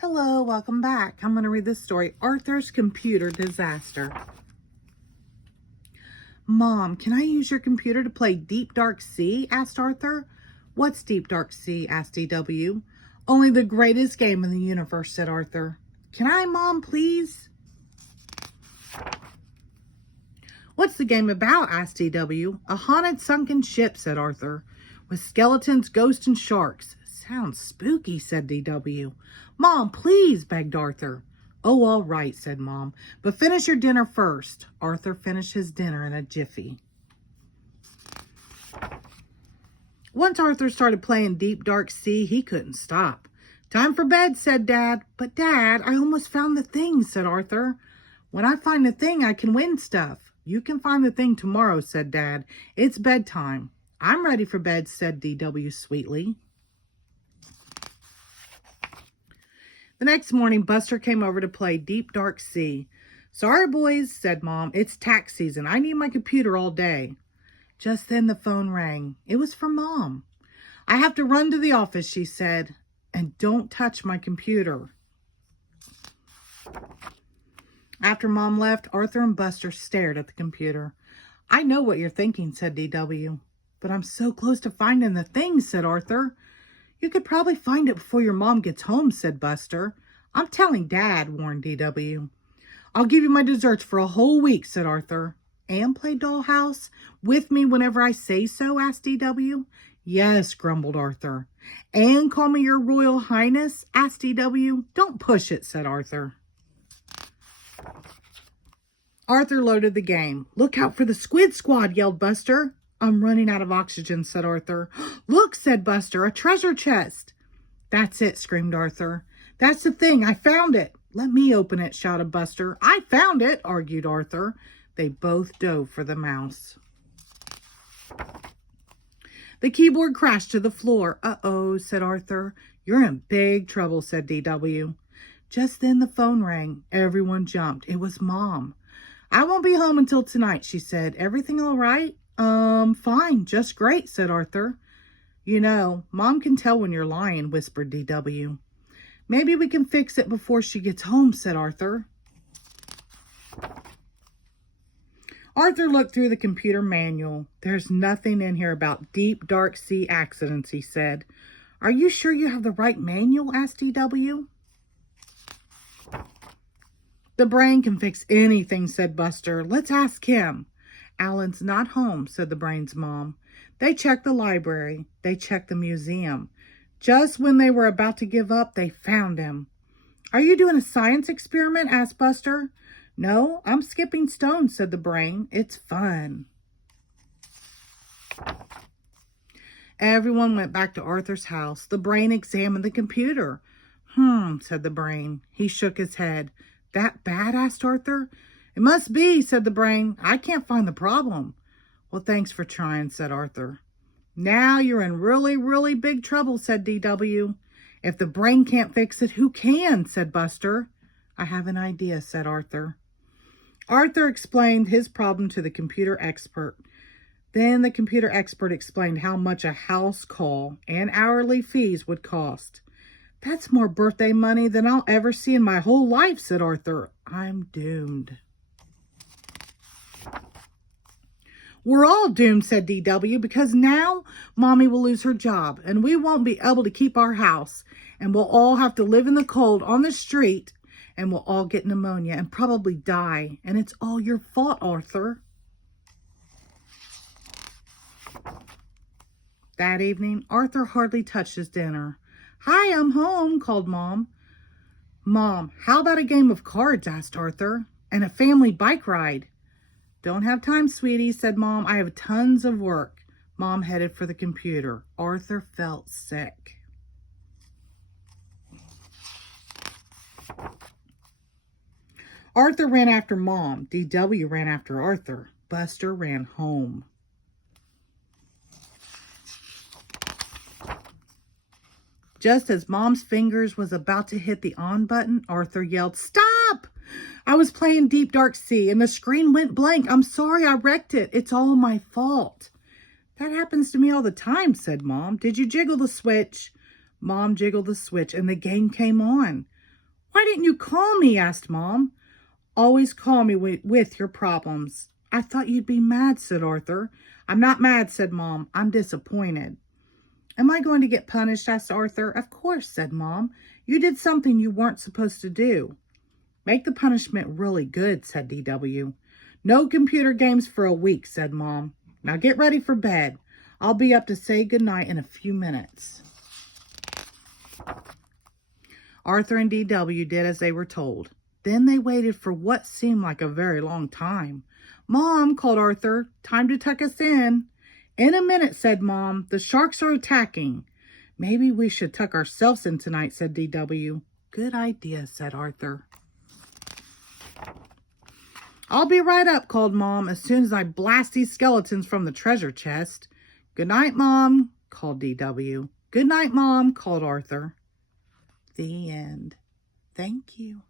Hello, welcome back. I'm going to read this story, Arthur's Computer Disaster. Mom, can I use your computer to play Deep Dark Sea? Asked Arthur. What's Deep Dark Sea? Asked DW. Only the greatest game in the universe, said Arthur. Can I, Mom, please? What's the game about? Asked DW. A haunted sunken ship, said Arthur, with skeletons, ghosts, and sharks. Sounds spooky, said DW. Mom, please, begged Arthur. Oh, all right, said Mom, but finish your dinner first. Arthur finished his dinner in a jiffy. Once Arthur started playing Deep Dark Sea, he couldn't stop. Time for bed, said Dad. But Dad, I almost found the thing, said Arthur. When I find the thing, I can win stuff. You can find the thing tomorrow, said Dad. It's bedtime. I'm ready for bed, said DW sweetly. The next morning, Buster came over to play Deep Dark Sea. Sorry, boys, said Mom. It's tax season. I need my computer all day. Just then the phone rang. It was for Mom. I have to run to the office, she said. And don't touch my computer. After Mom left, Arthur and Buster stared at the computer. I know what you're thinking, said DW. But I'm so close to finding the thing, said Arthur. You could probably find it before your mom gets home, said Buster. I'm telling Dad, warned DW. I'll give you my desserts for a whole week, said Arthur. And play dollhouse with me whenever I say so, asked DW. Yes, grumbled Arthur. And call me your Royal Highness, asked DW. Don't push it, said Arthur. Arthur loaded the game. Look out for the Squid Squad, yelled Buster. I'm running out of oxygen, said Arthur. Look, said Buster, a treasure chest. That's it, screamed Arthur. That's the thing, I found it. Let me open it, shouted Buster. I found it, argued Arthur. They both dove for the mouse. The keyboard crashed to the floor. Uh-oh, said Arthur. You're in big trouble, said DW. Just then the phone rang. Everyone jumped. It was Mom. I won't be home until tonight, she said. Everything all right? Fine, just great, said Arthur. You know, Mom can tell when you're lying, whispered DW. Maybe we can fix it before she gets home, said Arthur. Arthur looked through the computer manual. There's nothing in here about Deep Dark Sea accidents, he said. Are you sure you have the right manual? Asked DW. The brain can fix anything, said Buster. Let's ask him. Alan's not home, said the brain's mom. They checked the library. They checked the museum. Just when they were about to give up, they found him. Are you doing a science experiment? Asked Buster. No, I'm skipping stones, said the brain. It's fun. Everyone went back to Arthur's house. The brain examined the computer. Said the brain. He shook his head. That bad? Asked Arthur. It must be, said the brain. I can't find the problem. Well, thanks for trying, said Arthur. Now you're in really, really big trouble, said DW. If the brain can't fix it, who can? Said Buster. I have an idea, said Arthur. Arthur explained his problem to the computer expert. Then the computer expert explained how much a house call and hourly fees would cost. That's more birthday money than I'll ever see in my whole life, said Arthur. I'm doomed. We're all doomed, said DW, because now Mommy will lose her job and we won't be able to keep our house and we'll all have to live in the cold on the street and we'll all get pneumonia and probably die. And it's all your fault, Arthur. That evening, Arthur hardly touched his dinner. Hi, I'm home, called Mom. Mom, how about a game of cards, asked Arthur, and a family bike ride? Don't have time, sweetie, said Mom. I have tons of work. Mom headed for the computer. Arthur felt sick. Arthur ran after Mom. DW ran after Arthur. Buster ran home. Just as Mom's fingers was about to hit the on button, Arthur yelled, Stop! I was playing Deep Dark Sea and the screen went blank. I'm sorry I wrecked it. It's all my fault. That happens to me all the time, said Mom. Did you jiggle the switch? Mom jiggled the switch and the game came on. Why didn't you call me? Asked Mom. Always call me with your problems. I thought you'd be mad, said Arthur. I'm not mad, said Mom. I'm disappointed. Am I going to get punished? Asked Arthur. Of course, said Mom. You did something you weren't supposed to do. Make the punishment really good, said DW. No computer games for a week, said Mom. Now get ready for bed. I'll be up to say goodnight in a few minutes. Arthur and DW did as they were told. Then they waited for what seemed like a very long time. Mom, called Arthur, time to tuck us in. In a minute, said Mom. The sharks are attacking. Maybe we should tuck ourselves in tonight, said DW. Good idea, said Arthur. I'll be right up, called Mom, as soon as I blast these skeletons from the treasure chest. Good night, Mom, called DW. Good night, Mom, called Arthur. The end. Thank you.